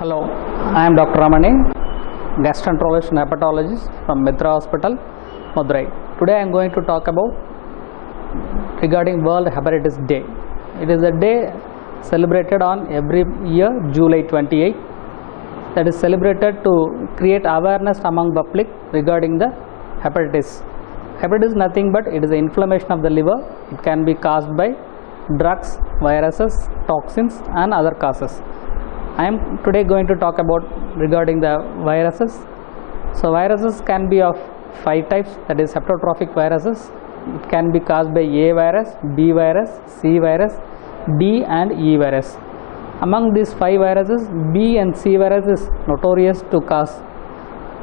Hello, I am Dr. Ramani, gastroenterologist and hepatologist from Mitra Hospital, Madurai. Today I am going to talk about regarding World Hepatitis Day. It is a day celebrated on every year, July 28. That is celebrated to create awareness among public regarding the hepatitis. Hepatitis is nothing but it is an inflammation of the liver. It can be caused by drugs, viruses, toxins and other causes. I am today going to talk about regarding the viruses. So viruses can be of 5 types, that is hepatotrophic viruses. It can be caused by A virus, B virus, C virus, D and E virus. Among these 5 viruses, B and C virus is notorious to cause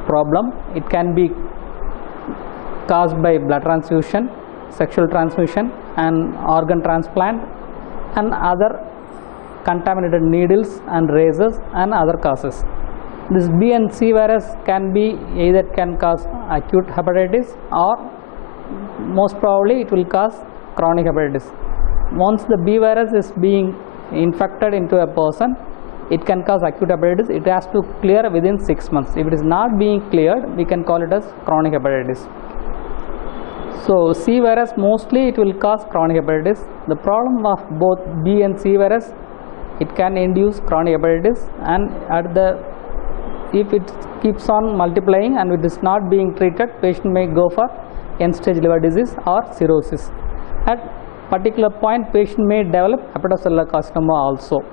problem. It can be caused by blood transfusion, sexual transmission and organ transplant and other contaminated needles and razors and other causes. This B and C virus can be either can cause acute hepatitis or most probably it will cause chronic hepatitis. Once the B virus is being infected into a person, it can cause acute hepatitis. It has to clear within 6 months. If it is not being cleared, we can call it as chronic hepatitis. So C virus mostly it will cause chronic hepatitis. The problem of both B and C virus, it can induce chronic hepatitis, and if it keeps on multiplying and it is not being treated, patient may go for end stage liver disease or cirrhosis. At particular point, patient may develop hepatocellular carcinoma also.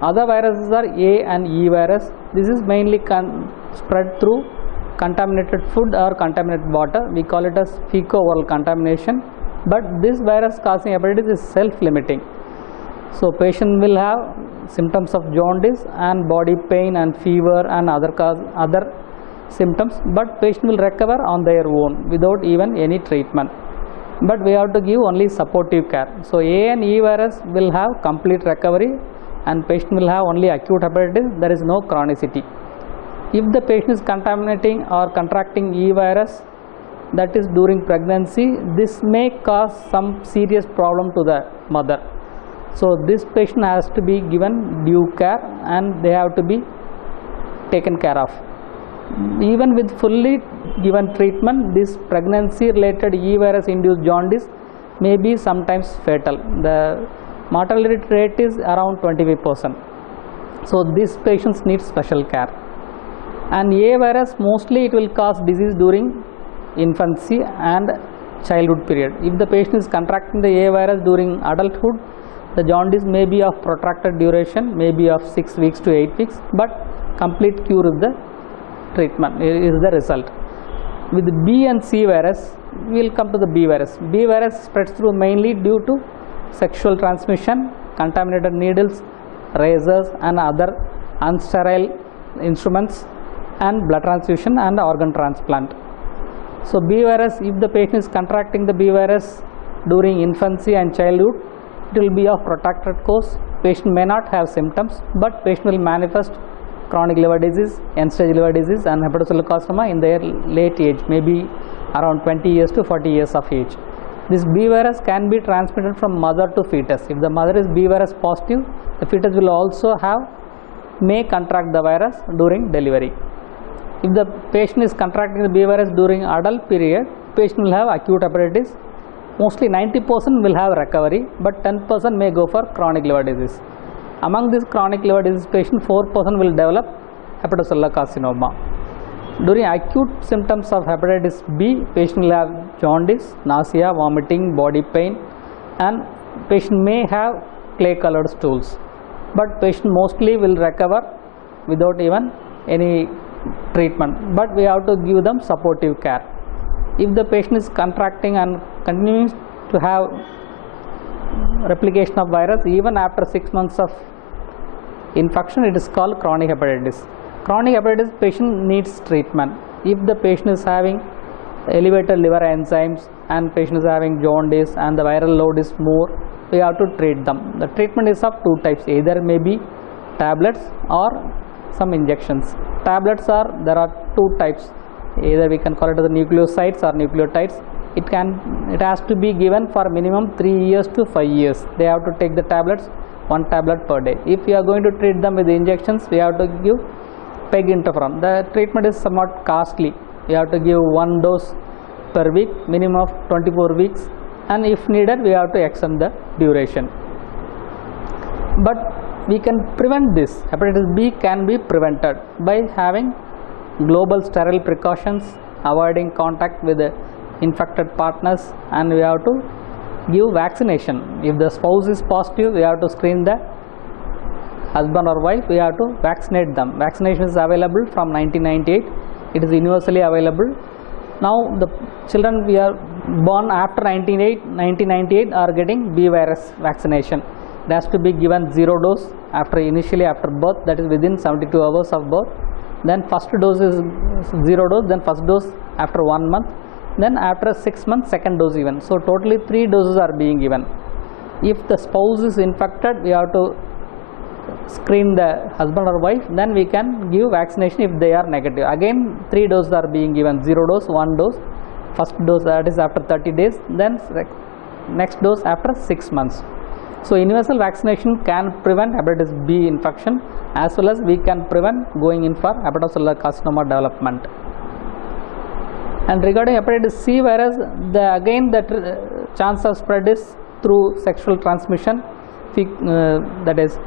Other viruses are A and E virus. This is mainly spread through contaminated food or contaminated water. We call it as fecal-oral contamination. But this virus causing hepatitis is self-limiting. So patient will have symptoms of jaundice and body pain and fever and other symptoms, but patient will recover on their own without even any treatment. But we have to give only supportive care. So A and E virus will have complete recovery and patient will have only acute hepatitis. There is no chronicity. If the patient is contaminating or contracting E virus, that is during pregnancy, this may cause some serious problem to the mother. So this patient has to be given due care and they have to be taken care of. Even with fully given treatment, this pregnancy related E virus induced jaundice may be sometimes fatal. The mortality rate is around 25%. So these patients need special care. And A virus mostly it will cause disease during infancy and childhood period. If the patient is contracting the A virus during adulthood, the jaundice may be of protracted duration, may be of 6 weeks to 8 weeks, but complete cure is the treatment, is the result. With B and C virus, we will come to the B virus. B virus spreads through mainly due to sexual transmission, contaminated needles, razors and other unsterile instruments and blood transfusion and organ transplant. So B virus, if the patient is contracting the B virus during infancy and childhood, it will be of protracted course. Patient may not have symptoms, but patient will manifest chronic liver disease, end stage liver disease and hepatocellular carcinoma in their late age, maybe around 20 years to 40 years of age. This B virus can be transmitted from mother to fetus. If the mother is B virus positive, the fetus will also may contract the virus during delivery. If the patient is contracting the B virus during adult period, patient will have acute hepatitis. Mostly 90% will have recovery, but 10% may go for chronic liver disease. Among this chronic liver disease patient, 4% will develop hepatocellular carcinoma. During acute symptoms of hepatitis B, patient will have jaundice, nausea, vomiting, body pain, and patient may have clay colored stools. But patient mostly will recover without even any treatment, but we have to give them supportive care. If the patient is contracting and continuing to have replication of virus even after 6 months of infection, it is called chronic hepatitis. Chronic hepatitis patient needs treatment. If the patient is having elevated liver enzymes and patient is having jaundice and the viral load is more, we have to treat them. The treatment is of 2 types, either maybe tablets or some injections. Tablets there are 2 types. Either we can call it the nucleosides or nucleotides. It has to be given for minimum 3 years to 5 years. They have to take the tablets 1 tablet per day. If we are going to treat them with injections, we have to give peg interferon. The treatment is somewhat costly. We have to give 1 dose per week, minimum of 24 weeks, and if needed we have to extend the duration. But we can prevent this. Hepatitis B can be prevented by having global sterile precautions, avoiding contact with the infected partners, and we have to give vaccination. If the spouse is positive, we have to screen the husband or wife, we have to vaccinate them. Vaccination is available from 1998. It is universally available. Now the children we are born after 1998 are getting B virus vaccination. It has to be given 0 dose initially after birth, that is within 72 hours of birth. Then first dose is 0 dose, then first dose after 1 month, then after 6 months second dose even. So totally 3 doses are being given. If the spouse is infected, we have to screen the husband or wife, then we can give vaccination if they are negative. Again 3 doses are being given, 0 dose, 1 dose, first dose that is after 30 days, then next dose after 6 months. So universal vaccination can prevent hepatitis B infection, as well as we can prevent going in for hepatocellular carcinoma development. And regarding hepatitis C virus, the chance of spread is through sexual transmission, that is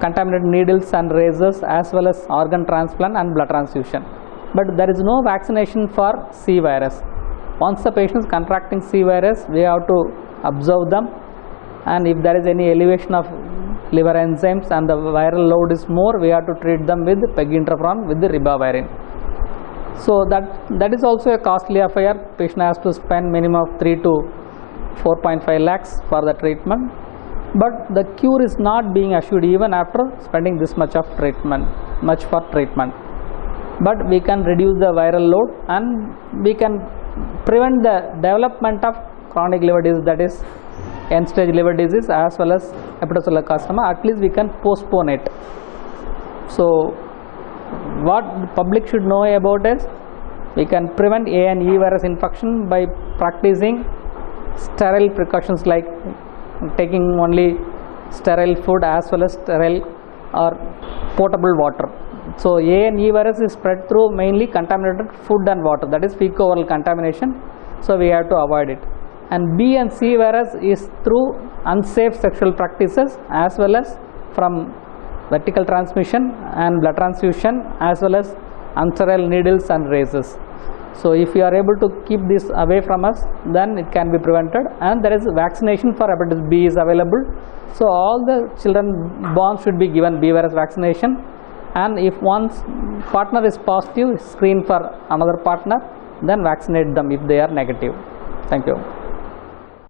contaminated needles and razors, as well as organ transplant and blood transfusion. But there is no vaccination for C virus. Once the patient is contracting C virus, we have to observe them, and if there is any elevation of liver enzymes and the viral load is more, we have to treat them with peg interferon with the ribavirin. So that is also a costly affair. Patient has to spend minimum of 3 to 4.5 lakhs for the treatment. But the cure is not being assured even after spending this much for treatment. But we can reduce the viral load, and we can prevent the development of chronic liver disease, that is end stage liver disease, as well as hepatocellular carcinoma. At least we can postpone it. So what the public should know about is, we can prevent A and E virus infection by practicing sterile precautions like taking only sterile food as well as sterile or potable water. So A and E virus is spread through mainly contaminated food and water, that is fecal-oral contamination, so we have to avoid it. And B and C virus is through unsafe sexual practices, as well as from vertical transmission and blood transfusion, as well as unsterile needles and razors. So if we are able to keep this away from us, then it can be prevented. And there is vaccination for hepatitis B is available. So all the children born should be given B virus vaccination, and if one's partner is positive, screen for another partner, then vaccinate them if they are negative. Thank you.